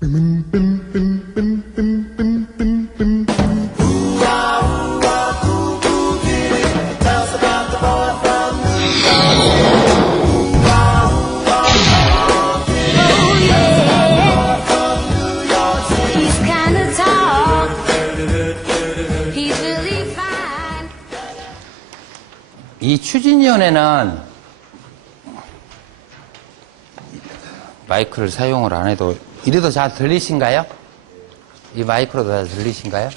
이 추진위원회는 마이크를 사용을 안 해도 이래도 잘 들리신가요? 이 마이크로도 잘 들리신가요?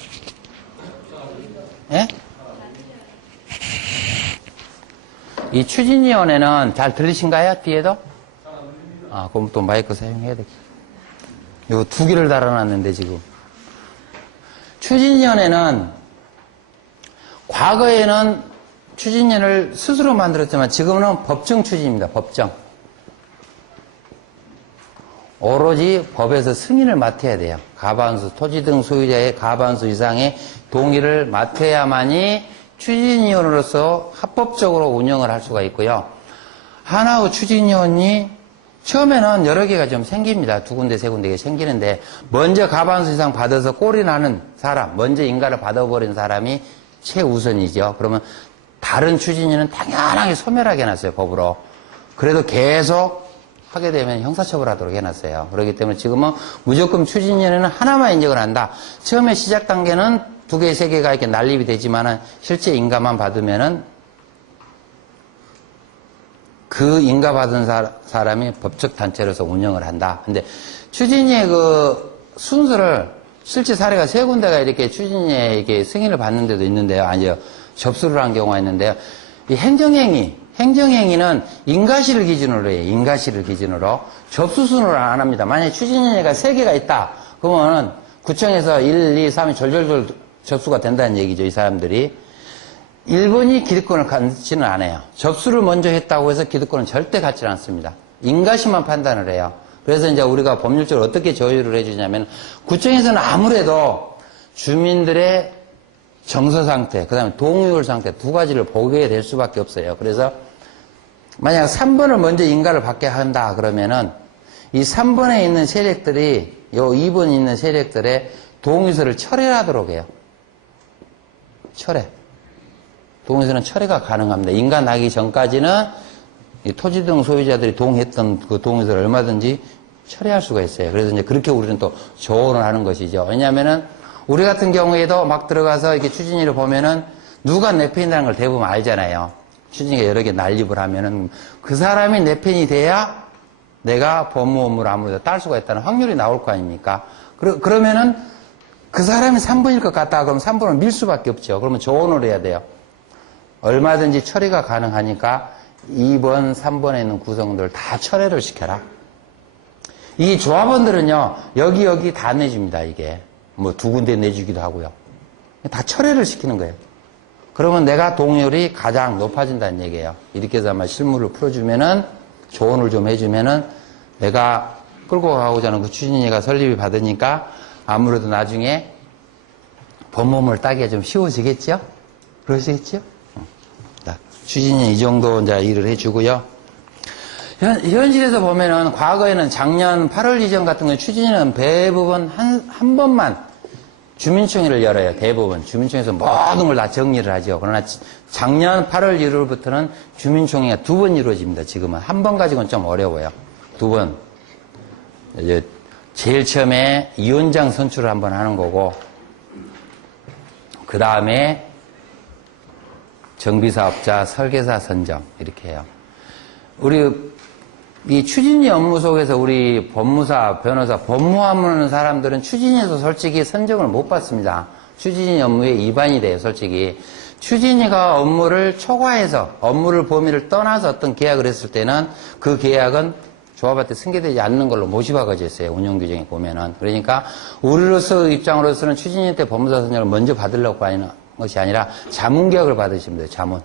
예? 이 추진위원회는 잘 들리신가요? 뒤에도? 아, 그럼 또 마이크 사용해야 되겠다. 이거 두 개를 달아놨는데 지금. 추진위원회는 과거에는 추진위원회를 스스로 만들었지만 지금은 법정 추진입니다. 법정. 오로지 법에서 승인을 맡아야 돼요. 과반수, 토지 등 소유자의 과반수 이상의 동의를 맡아야만이 추진위원으로서 합법적으로 운영을 할 수가 있고요. 하나의 추진위원이 처음에는 여러 개가 좀 생깁니다. 두 군데, 세 군데가 생기는데 먼저 과반수 이상 받아서 꼴이 나는 사람, 먼저 인가를 받아버린 사람이 최우선이죠. 그러면 다른 추진위는 당연하게 소멸하게 해놨어요. 법으로. 그래도 계속 하게 되면 형사처벌하도록 해놨어요. 그렇기 때문에 지금은 무조건 추진위원회는 하나만 인정을 한다. 처음에 시작 단계는 두 개, 세 개가 이렇게 난립이 되지만은 실제 인가만 받으면은 그 인가 받은 사람이 법적 단체로서 운영을 한다. 근데 추진위의 그 순서를 실제 사례가 세 군데가 이렇게 추진위에 이렇게 승인을 받는 데도 있는데요. 아니요. 접수를 한 경우가 있는데요. 이 행정행위는 인가시를 기준으로 해요. 인가시를 기준으로. 접수 순으로 안 합니다. 만약에 추진위원회가 3개가 있다. 그러면 구청에서 1, 2, 3이 졸졸졸 접수가 된다는 얘기죠. 이 사람들이. 1번이 기득권을 갖지는 않아요. 접수를 먼저 했다고 해서 기득권은 절대 갖지 않습니다. 인가시만 판단을 해요. 그래서 이제 우리가 법률적으로 어떻게 조율을 해주냐면 구청에서는 아무래도 주민들의 정서 상태, 그 다음에 동의율 상태 두 가지를 보게 될 수밖에 없어요. 그래서 만약 3번을 먼저 인가를 받게 한다 그러면은 이 3번에 있는 세력들이 요 2번에 있는 세력들의 동의서를 철회하도록 해요. 철회. 동의서는 철회가 가능합니다. 인가 나기 전까지는 이 토지 등 소유자들이 동의했던 그 동의서를 얼마든지 철회할 수가 있어요. 그래서 이제 그렇게 우리는 또 조언을 하는 것이죠. 왜냐하면은 우리 같은 경우에도 막 들어가서 이렇게 추진위를 보면은 누가 내 팬이라는 걸 대부분 알잖아요. 추진위가 여러 개 난립을 하면은 그 사람이 내 팬이 돼야 내가 법무 업무를 아무래도 딸 수가 있다는 확률이 나올 거 아닙니까? 그러면은 그 사람이 3번일 것 같다 그러면 3번을 밀 수밖에 없죠. 그러면 조언을 해야 돼요. 얼마든지 처리가 가능하니까 2번, 3번에 있는 구성들 다 철회를 시켜라. 이 조합원들은요, 여기 다 내줍니다, 이게. 뭐 두 군데 내주기도 하고요. 다 철회를 시키는 거예요. 그러면 내가 동의율이 가장 높아진다는 얘기예요. 이렇게 해서 아마 실무를 풀어주면은, 조언을 좀 해주면은, 내가 끌고 가고자 하는 그 추진위가 설립이 받으니까 아무래도 나중에 법무를 따기가 좀 쉬워지겠죠? 그러시겠죠? 추진위 이 정도 이제 일을 해주고요. 현실에서 보면은 과거에는 작년 8월 이전 같은 경우 추진위는 대부분 한 번만 주민총회를 열어요. 대부분. 주민총회에서 모든 걸 다 정리를 하죠. 그러나 작년 8월 1일부터는 주민총회가 2번 이루어집니다. 지금은. 한 번 가지고는 좀 어려워요. 2번. 이제 제일 처음에 위원장 선출을 한번 하는 거고, 그 다음에 정비사업자, 설계사 선정, 이렇게 해요. 우리 이 추진위 업무 속에서 우리 법무사, 변호사, 법무하는 사람들은 추진위에서 솔직히 선정을 못 받습니다. 추진위 업무에 위반이 돼요, 솔직히. 추진위가 업무를 초과해서, 업무를 범위를 떠나서 어떤 계약을 했을 때는 그 계약은 조합한테 승계되지 않는 걸로 모집하고져 있어요, 운영규정에 보면은. 그러니까 우리로서 입장으로서는 추진위 때 법무사 선정을 먼저 받으려고 하는 것이 아니라 자문계약을 받으시면 돼요,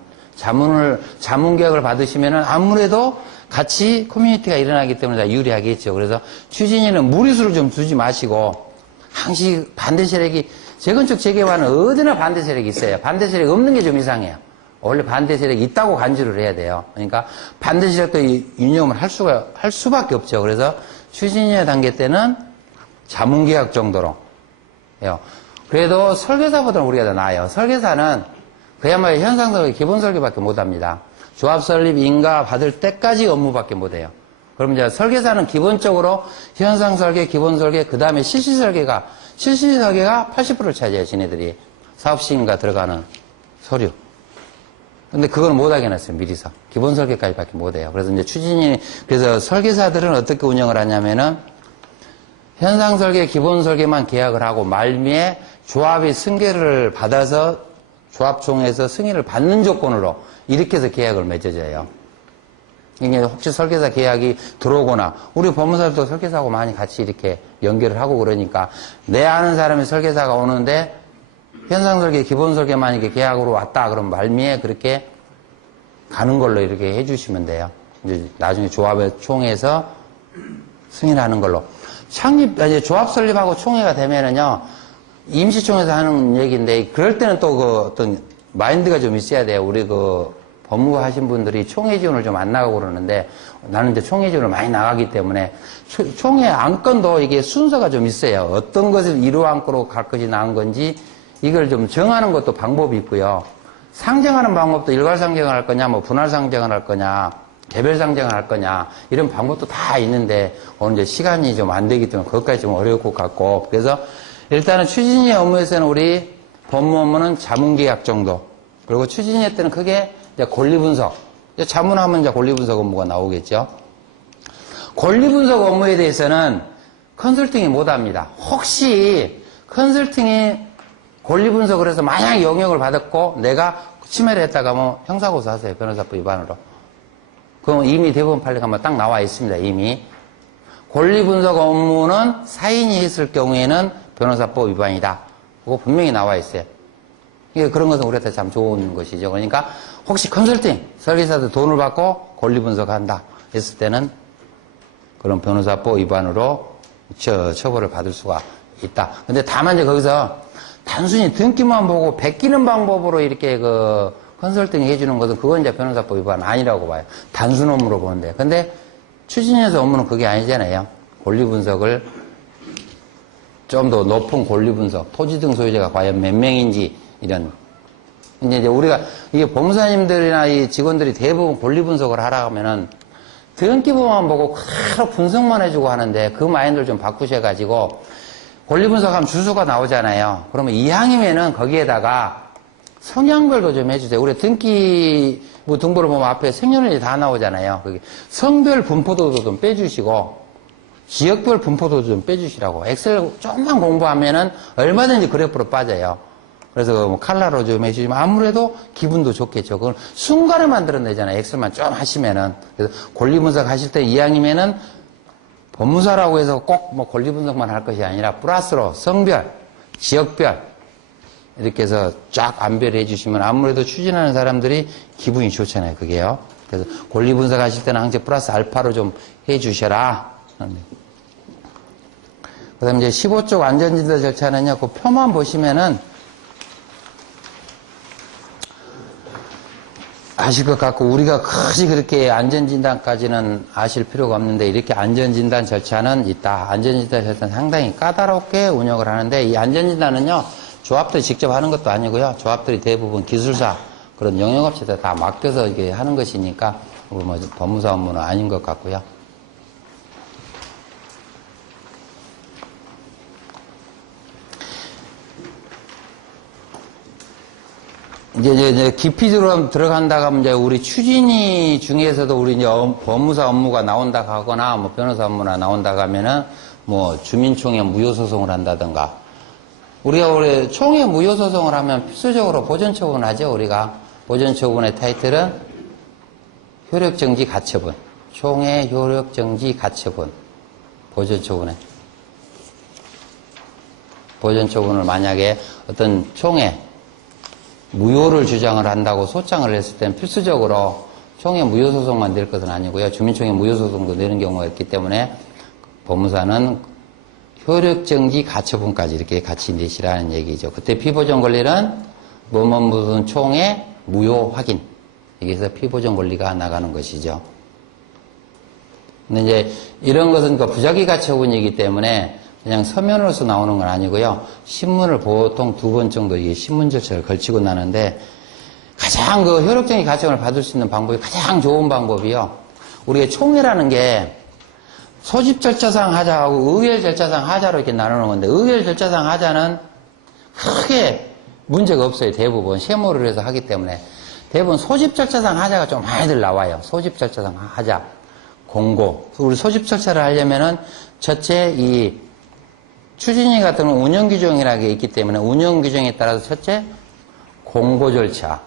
자문계약을 받으시면은 아무래도 같이 커뮤니티가 일어나기 때문에 다 유리하겠죠. 그래서 추진위는 무리수를 좀 두지 마시고, 항시 반대 세력이, 재건축 재개발은 어디나 반대 세력이 있어요. 반대 세력이 없는 게 좀 이상해요. 원래 반대 세력이 있다고 간주를 해야 돼요. 그러니까 반대 세력도 유념을 할 수밖에 없죠. 그래서 추진위 단계 때는 자문계약 정도로 해요. 그래도 설계사보다는 우리가 더 나아요. 설계사는 그야말로 현상설계, 기본설계밖에 못합니다. 조합설립, 인가 받을 때까지 업무밖에 못해요. 그럼 이제 설계사는 기본적으로 현상설계, 기본설계, 그 다음에 실시설계가 80%를 차지해요. 지네들이. 사업시인가 들어가는 서류. 근데 그걸 못하게 해놨어요. 미리서. 기본설계까지밖에 못해요. 그래서 이제 그래서 설계사들은 어떻게 운영을 하냐면은 현상설계, 기본설계만 계약을 하고 말미에 조합이 승계를 받아서 조합총회에서 승인을 받는 조건으로 이렇게 해서 계약을 맺어져요. 이게 혹시 설계사 계약이 들어오거나 우리 법무사들도 설계사하고 많이 같이 이렇게 연결을 하고 그러니까 내 아는 사람이 설계사가 오는데 현상설계, 기본설계만 이렇게 계약으로 왔다 그러면 말미에 그렇게 가는 걸로 이렇게 해주시면 돼요. 이제 나중에 조합의 총회에서 승인하는 걸로. 이제 조합 설립하고 총회가 되면은요, 임시총회에서 하는 얘기인데, 그럴 때는 또 그 어떤 마인드가 좀 있어야 돼요. 우리 그 법무 하신 분들이 총회 지원을 좀 안 나가고 그러는데, 나는 이제 총회 지원을 많이 나가기 때문에, 총회 안건도 이게 순서가 좀 있어요. 어떤 것을 이루 안건으로 갈 것이 나은 건지, 이걸 좀 정하는 것도 방법이 있고요. 상정하는 방법도 일괄 상정을 할 거냐, 뭐 분할 상정을 할 거냐, 개별 상정을 할 거냐, 이런 방법도 다 있는데, 오늘 이제 시간이 좀 안 되기 때문에 그것까지 좀 어려울 것 같고, 그래서 일단은 추진위 업무에서는 우리 법무 업무는 자문계약 정도, 그리고 추진위 때는 크게 이제 권리분석, 자문하면 이제 권리분석 업무가 나오겠죠. 권리분석 업무에 대해서는 컨설팅이 못합니다. 혹시 컨설팅이 권리분석을 해서 만약 영역을 받았고 내가 침해를 했다가 뭐 형사고소 하세요. 변호사법 위반으로. 그럼 이미 대법원 판례가 한번 딱 나와 있습니다. 이미. 권리분석 업무는 사인이 했을 경우에는 변호사법 위반이다. 그거 분명히 나와 있어요. 그런 것은 우리한테 참 좋은 것이죠. 그러니까 혹시 컨설팅, 설계사들 돈을 받고 권리분석한다 했을 때는 그런 변호사법 위반으로 처벌을 받을 수가 있다. 근데 다만 이제 거기서 단순히 등기만 보고 베끼는 방법으로 이렇게 그 컨설팅 해주는 것은 그건 이제 변호사법 위반 아니라고 봐요. 단순 업무로 보는데. 근데 추진위에서 업무는 그게 아니잖아요. 권리 분석을 좀 더 높은 권리 분석, 토지 등 소유자가 과연 몇 명인지 이런. 이제 우리가 이게 법무사님들이나 이 직원들이 대부분 권리 분석을 하라 하면은 등기부만 보고 그대로 분석만 해주고 하는데 그 마인드를 좀 바꾸셔가지고 권리 분석하면 주소가 나오잖아요. 그러면 이항이면은 거기에다가 성향별도 좀 해주세요. 우리 등기부 등본을 보면 앞에 생년월일이 다 나오잖아요. 거기 성별 분포도도 좀 빼주시고 지역별 분포도 좀 빼주시라고. 엑셀 조금만 공부하면은 얼마든지 그래프로 빠져요. 그래서 뭐 칼라로 좀 해주시면 아무래도 기분도 좋겠죠. 그걸 순간에 만들어내잖아요. 엑셀만 좀 하시면은. 그래서 권리 분석 하실 때 이왕이면은 법무사라고 해서 꼭 뭐 권리 분석만 할 것이 아니라 플러스로 성별, 지역별 이렇게 해서 쫙 안배를 해주시면 아무래도 추진하는 사람들이 기분이 좋잖아요. 그게요. 그래서 권리 분석 하실 때는 항상 플러스 알파로 좀 해주셔라. 그 다음에 이제 15쪽 안전진단 절차는요, 그 표만 보시면은 아실 것 같고, 우리가 굳이 그렇게 안전진단까지는 아실 필요가 없는데, 이렇게 안전진단 절차는 있다. 안전진단 절차는 상당히 까다롭게 운영을 하는데, 이 안전진단은요, 조합들이 직접 하는 것도 아니고요, 조합들이 대부분 기술사, 그런 영역업체들 다 맡겨서 이게 하는 것이니까, 뭐 법무사 업무는 아닌 것 같고요. 이제 깊이 들어간다고 하면 이제 우리 추진위 중에서도 우리 이제 법무사 업무가 나온다 하거나 뭐 변호사 업무나 나온다 하면은 뭐 주민총회 무효소송을 한다든가 우리가 원래 총회 무효소송을 하면 필수적으로 보전처분을 하죠. 우리가 보전처분의 타이틀은 효력정지 가처분. 총회 효력정지 가처분. 보전처분을 만약에 어떤 총회 무효를 주장을 한다고 소장을 했을 때는 필수적으로 총회 무효소송만 낼 것은 아니고요. 주민총회 무효소송도 내는 경우가 있기 때문에 법무사는 효력정지 가처분까지 이렇게 같이 내시라는 얘기죠. 그때 피보전 권리는 무슨 총회 무효 확인. 여기서 피보전 권리가 나가는 것이죠. 근데 이제 이런 것은 그 부작위 가처분이기 때문에 그냥 서면으로서 나오는 건 아니고요. 신문을 보통 2번 정도 이 신문 절차를 걸치고 나는데 가장 그 효력적인 가점을 받을 수 있는 방법이 가장 좋은 방법이요. 우리가 총회라는 게 소집 절차상 하자하고 의결 절차상 하자로 이렇게 나누는 건데 의결 절차상 하자는 크게 문제가 없어요. 대부분 세모를 해서 하기 때문에 대부분 소집 절차상 하자가 좀 많이들 나와요. 소집 절차상 하자, 공고. 우리 소집 절차를 하려면은 첫째 이 추진위 같은 건 운영 규정이라는 게 있기 때문에 운영 규정에 따라서 첫째 공고 절차.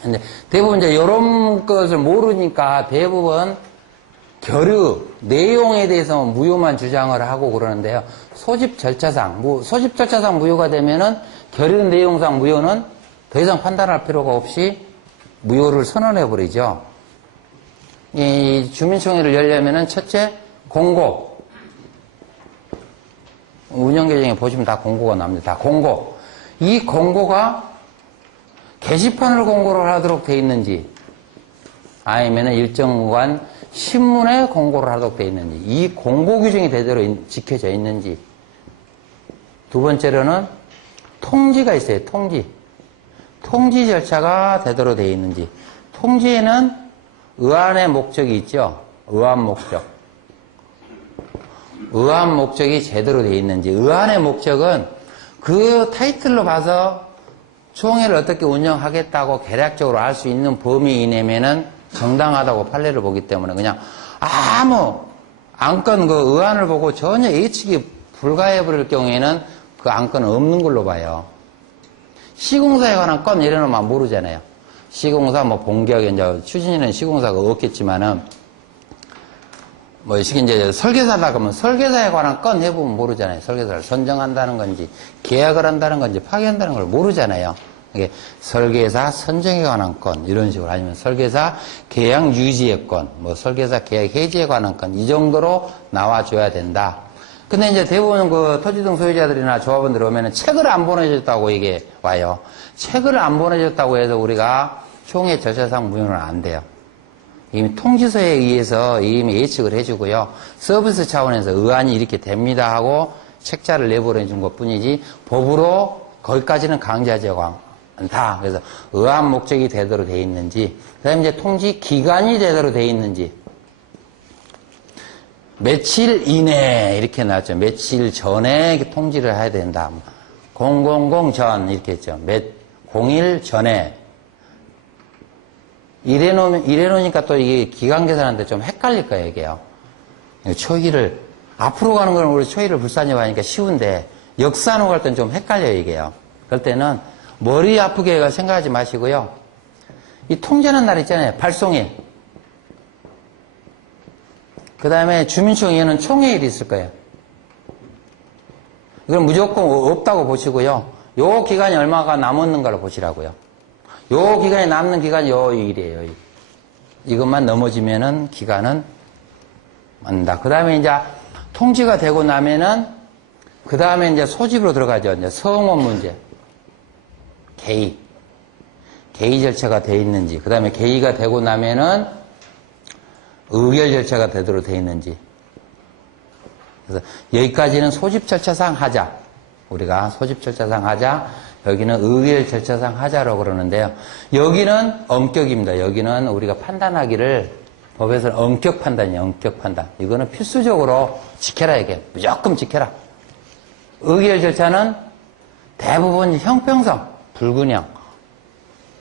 근데 대부분 이제 이런 것을 모르니까 대부분 결의, 내용에 대해서 무효만 주장을 하고 그러는데요. 소집 절차상 무효가 되면은 결의 내용상 무효는 더 이상 판단할 필요가 없이 무효를 선언해버리죠. 이 주민총회를 열려면은 첫째, 공고. 운영규정에 보시면 다 공고가 나옵니다. 다 공고. 이 공고가 게시판을 공고를 하도록 돼 있는지, 아니면은 일정 구간 신문에 공고를 하도록 돼 있는지, 이 공고 규정이 제대로 지켜져 있는지. 두 번째로는 통지가 있어요. 통지 절차가 제대로 돼 있는지. 통지에는 의안의 목적이 있죠. 의안 목적이 제대로 돼 있는지. 의안의 목적은 그 타이틀로 봐서 총회를 어떻게 운영하겠다고 개략적으로 알 수 있는 범위 이내면은 정당하다고 판례를 보기 때문에 그냥 아무 안건 그 의안을 보고 전혀 예측이 불가해버릴 경우에는 그 안건은 없는 걸로 봐요. 시공사에 관한 건 이래놓으면 모르잖아요. 시공사 뭐 본격 이제 추진위는 시공사가 없겠지만은 뭐 이제 설계사다 그러면 설계사에 관한 건 해보면 모르잖아요. 설계사를 선정한다는 건지 계약을 한다는 건지 파기한다는 걸 모르잖아요. 이게 설계사 선정에 관한 건 이런 식으로 아니면 설계사 계약 유지의 건, 뭐 설계사 계약 해지에 관한 건 이 정도로 나와줘야 된다. 근데 이제 대부분 그 토지등 소유자들이나 조합원들 오면은 책을 안 보내줬다고 이게 와요. 책을 안 보내줬다고 해서 우리가 총회 절차상 무효는 안 돼요. 이미 통지서에 의해서 이미 예측을 해주고요. 서비스 차원에서 의안이 이렇게 됩니다 하고 책자를 내보내준 것 뿐이지 법으로 거기까지는 강제하지 않다. 그래서 의안 목적이 제대로 돼 있는지, 그 다음에 이제 통지 기간이 제대로 돼 있는지, 며칠 이내 이렇게 나왔죠. 며칠 전에 통지를 해야 된다. 000 전 이렇게 했죠. 0일 전에. 이래놓으니까 또 이게 기간 계산하는데 좀 헷갈릴 거예요, 이게요. 초일을, 앞으로 가는 건 우리 초일을 불산이고 하니까 쉬운데, 역산으로 갈 땐 좀 헷갈려요, 이게요. 그럴 때는 머리 아프게 생각하지 마시고요. 이 통제하는 날 있잖아요. 발송일. 그 다음에 주민총회는 총회일이 있을 거예요. 이건 무조건 없다고 보시고요. 요 기간이 얼마가 남았는가를 보시라고요. 요 기간에 남는 기간이 요 일이에요. 이것만 넘어지면은 기간은 맞는다. 그 다음에 이제 통지가 되고 나면은 그 다음에 이제 소집으로 들어가죠. 이제 성원 문제. 개의 절차가 돼 있는지. 그 다음에 개의가 되고 나면은 의결 절차가 되도록 돼 있는지. 그래서 여기까지는 소집 절차상 하자. 우리가 소집 절차상 하자. 여기는 의결 절차상 하자라고 그러는데요. 여기는 엄격입니다. 여기는 우리가 판단하기를 법에서는 엄격 판단이에요. 엄격 판단. 이거는 필수적으로 지켜라 이게. 무조건 지켜라. 의결 절차는 대부분 형평성, 불균형,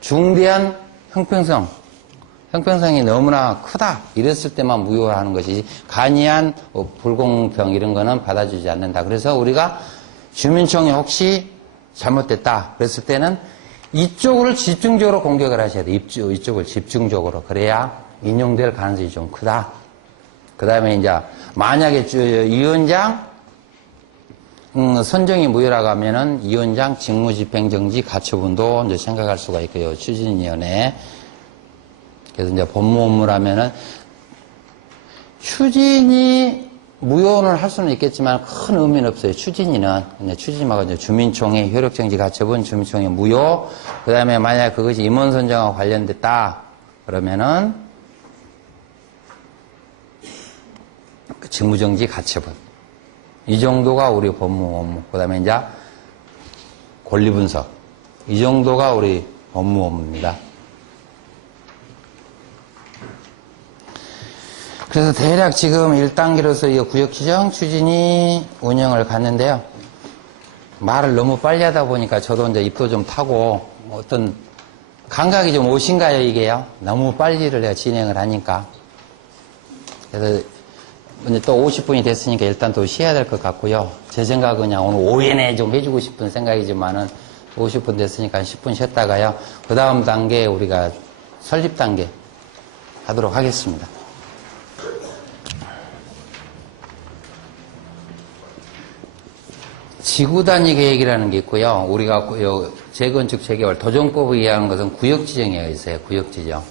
중대한 형평성이 너무나 크다. 이랬을 때만 무효하는 것이지 간이한 불공평 이런 거는 받아주지 않는다. 그래서 우리가 주민총회 혹시 잘못됐다. 그랬을 때는 이쪽을 집중적으로 공격을 하셔야 돼요. 이쪽을 집중적으로. 그래야 인용될 가능성이 좀 크다. 그 다음에 이제 만약에 위원장 선정이 무효라고 하면은 위원장 직무집행정지 가처분도 이제 생각할 수가 있고요. 추진위원회. 그래서 이제 법무 업무를 하면은 추진이 무효는 할 수는 있겠지만 큰 의미는 없어요. 추진위는. 추진위가 이제 주민총회 효력정지 가처분, 주민총회 무효. 그 다음에 만약 그것이 임원 선정과 관련됐다. 그러면은 직무정지 가처분. 이 정도가 우리 법무 업무. 그 다음에 이제 권리 분석. 이 정도가 우리 법무 업무입니다. 그래서 대략 지금 1단계로서 이 구역 지정 추진이 운영을 갔는데요. 말을 너무 빨리 하다 보니까 저도 이제 입도 좀 타고 어떤 감각이 좀 오신가요, 이게요? 너무 빨리를 내가 진행을 하니까. 그래서 이제 또 50분이 됐으니까 일단 또 쉬어야 될 것 같고요. 제 생각은 그냥 오늘 오후 내에 좀 해주고 싶은 생각이지만은 50분 됐으니까 10분 쉬었다가요. 그 다음 단계 우리가 설립 단계 하도록 하겠습니다. 지구단위 계획이라는 게 있고요. 우리가 재건축 재개발 도정법에 의한 것은 구역지정이가 있어요. 구역지정.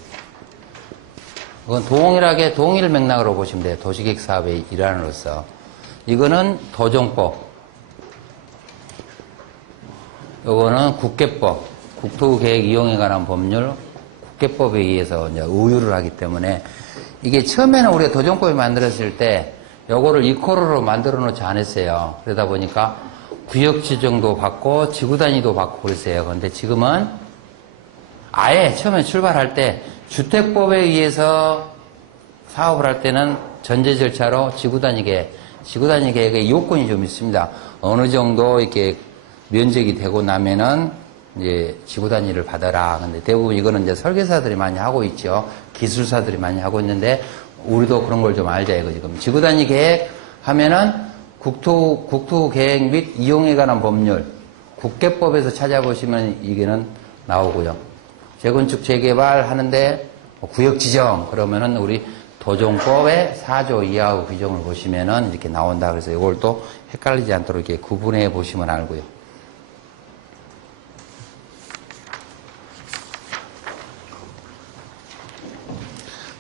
그건 동일하게 동일 맥락으로 보시면 돼요. 도시계획 사업의 일환으로서. 이거는 도정법. 요거는 국계법. 국토계획 이용에 관한 법률 국계법에 의해서 이제 의율을 하기 때문에 이게 처음에는 우리가 도정법을 만들었을 때 요거를 이코르로 만들어 놓지 않았어요. 그러다 보니까 구역 지정도 받고 지구 단위도 받고 그랬어요. 그런데 지금은 아예 처음에 출발할 때 주택법에 의해서 사업을 할 때는 전제 절차로 지구 단위 계획의 요건이 좀 있습니다. 어느 정도 이렇게 면적이 되고 나면은 이제 지구 단위를 받아라. 근데 대부분 이거는 이제 설계사들이 많이 하고 있죠. 기술사들이 많이 하고 있는데 우리도 그런 걸 좀 알자 이거 지금. 지구 단위 계획 하면은 국토 계획 및 이용에 관한 법률, 국계법에서 찾아보시면 이게는 나오고요. 재건축 재개발 하는데 구역 지정 그러면은 우리 도정법의 4조 이하의 규정을 보시면은 이렇게 나온다. 그래서 이걸 또 헷갈리지 않도록 이렇게 구분해 보시면 알고요.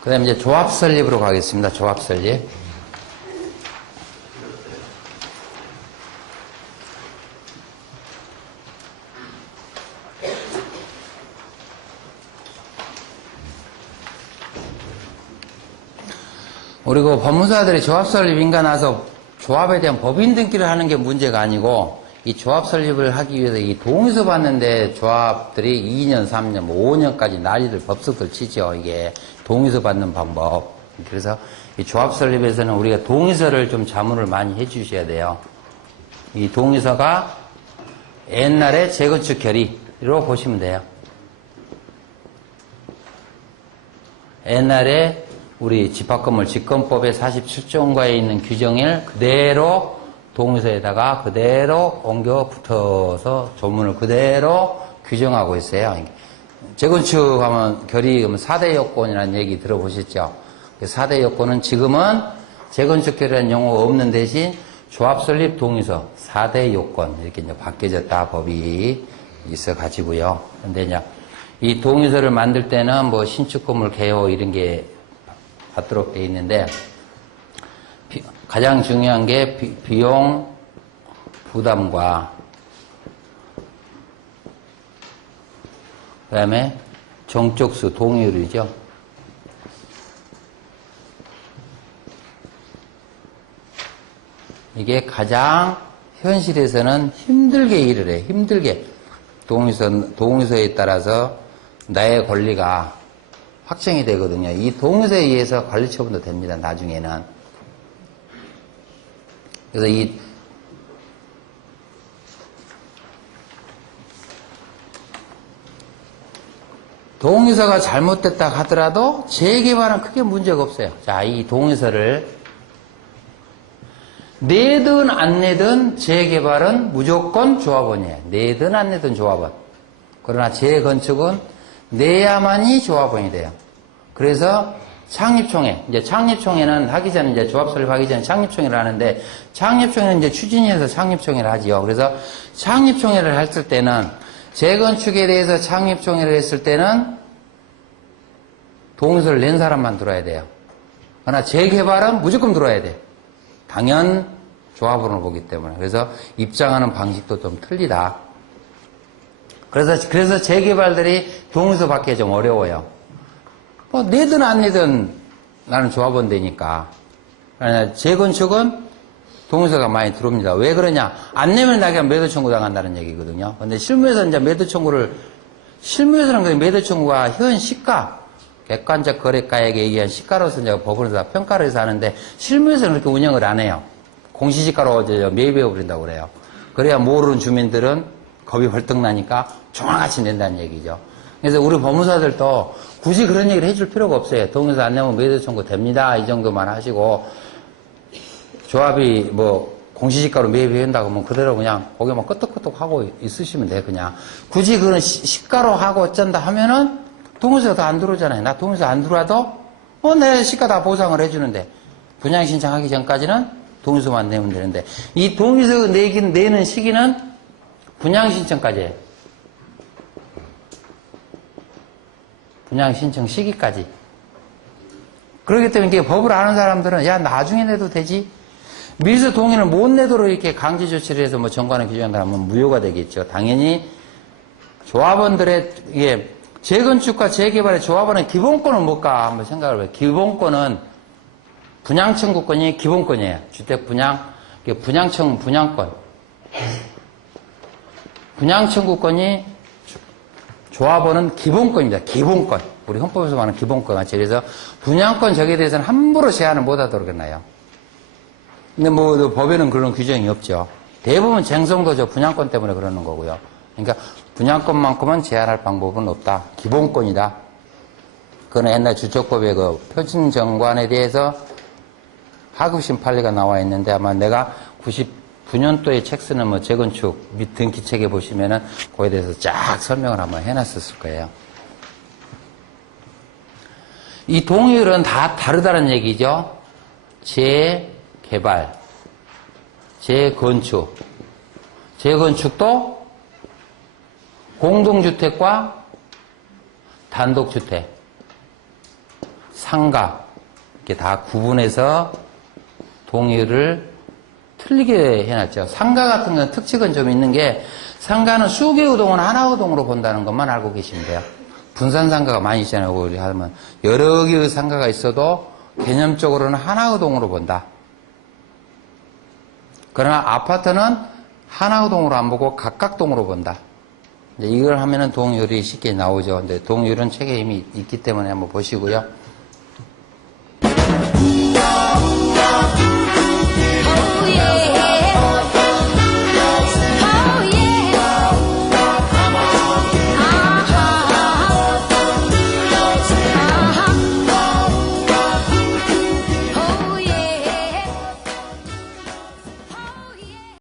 그 다음에 이제 조합 설립으로 가겠습니다. 조합 설립. 우리 그 법무사들이 조합 설립인가 나서 조합에 대한 법인 등기를 하는 게 문제가 아니고 이 조합 설립을 하기 위해서 이 동의서 받는데 조합들이 2년, 3년, 뭐 5년까지 난리들 법석들 치죠. 이게 동의서 받는 방법. 그래서 이 조합 설립에서는 우리가 동의서를 좀 자문을 많이 해 주셔야 돼요. 이 동의서가 옛날에 재건축 결의로 보시면 돼요. 옛날에 우리 집합건물 집권법의 47조인가에 있는 규정을 그대로 동의서에다가 그대로 옮겨 붙어서 조문을 그대로 규정하고 있어요. 재건축 하면 결의 4대 요건이라는 얘기 들어보셨죠? 4대 요건은 지금은 재건축 결의라는 용어가 없는 대신 조합 설립 동의서 4대 요건 이렇게 이제 바뀌어졌다 법이 있어 가지고요. 근데 이제 이 동의서를 만들 때는 뭐 신축 건물 개요 이런 게 받도록 되어 있는데 가장 중요한 게 비용 부담과 그 다음에 정적수 동의율이죠. 이게 가장 현실에서는 힘들게 일을 해. 힘들게 동의서에 따라서 나의 권리가 확정이 되거든요. 이 동의서에 의해서 관리 처분도 됩니다. 나중에는. 그래서 이 동의서가 잘못됐다 하더라도 재개발은 크게 문제가 없어요. 자, 이 동의서를 내든 안 내든 재개발은 무조건 조합원이에요. 내든 안 내든 조합원. 그러나 재건축은 내야만이 조합원이 돼요. 그래서 창립총회, 이제 창립총회는 하기 전에 이제 조합 설립하기 전에 창립총회를 하는데 창립총회는 이제 추진위에서 창립총회를 하지요. 그래서 창립총회를 했을 때는 재건축에 대해서 창립총회를 했을 때는 동의서를 낸 사람만 들어야 돼요. 그러나 재개발은 무조건 들어야 돼요. 당연 조합원을 보기 때문에. 그래서 입장하는 방식도 좀 틀리다. 그래서 재개발들이 동의서 받기 좀 어려워요. 뭐, 내든 안 내든 나는 조합원 되니까. 재건축은 동의서가 많이 들어옵니다. 왜 그러냐? 안 내면 나중에 매도 청구 당한다는 얘기거든요. 근데 실무에서 이제 매도 청구를, 실무에서는 그 매도 청구가 현 시가, 객관적 거래가액에 의한 시가로서 이제 법원에서 평가를 해서 하는데, 실무에서는 그렇게 운영을 안 해요. 공시지가로 이제 매입해버린다고 그래요. 그래야 모르는 주민들은 겁이 벌떡 나니까 종합같이 낸다는 얘기죠. 그래서 우리 법무사들도 굳이 그런 얘기를 해줄 필요가 없어요. 동의서 안 내면 매도 청구 됩니다. 이 정도만 하시고, 조합이 뭐 공시지가로 매입해야 한다고 하면 그대로 그냥 거기만 끄떡끄떡 하고 있으시면 돼. 그냥 굳이 그런 시가로 하고 어쩐다 하면은 동의서가 다 안 들어오잖아요. 나 동의서 안 들어와도 내 시가 다 보상을 해주는데 분양 신청하기 전까지는 동의서만 내면 되는데 이 동의서 내는 시기는 분양 신청까지예요. 분양 신청 시기까지. 그렇기 때문에 이게 법을 아는 사람들은 야 나중에 내도 되지. 미리서 동의를 못 내도록 이렇게 강제 조치를 해서 뭐 정관을 규정한다면 무효가 되겠죠. 당연히 조합원들의 이게 재건축과 재개발의 조합원의 기본권은 뭘까 한번 생각을 해요. 기본권은 분양 청구권이 기본권이에요. 주택 분양, 분양권. 분양 청구권이 조합원은 기본권입니다. 기본권. 우리 헌법에서 말하는 기본권 같이. 그래서 분양권 저기에 대해서는 함부로 제한을 못 하도록 했나요? 근데 뭐 법에는 그런 규정이 없죠. 대부분 쟁성도 저 분양권 때문에 그러는 거고요. 그러니까 분양권만큼은 제한할 방법은 없다. 기본권이다. 그거는 옛날 주택법의 그 표준정관에 대해서 하급심 판례가 나와 있는데 아마 내가 99년도에 책 쓰는 뭐 재건축 및 등기책에 보시면은 그거에 대해서 쫙 설명을 한번 해놨었을 거예요. 이 동의율은 다 다르다는 얘기죠. 재개발, 재건축. 재건축도 공동주택과 단독주택, 상가, 이렇게 다 구분해서 동의율을 틀리게 해놨죠. 상가 같은 건 특징은 좀 있는 게 상가는 수개의 동은 하나의 동으로 본다는 것만 알고 계시면 돼요. 분산 상가가 많이 있잖아요. 우리 하면 여러 개의 상가가 있어도 개념적으로는 하나의 동으로 본다. 그러나 아파트는 하나의 동으로 안 보고 각각 동으로 본다. 이걸 하면은 동의율이 쉽게 나오죠. 근데 동의율은 책에 이미 있기 때문에 한번 보시고요.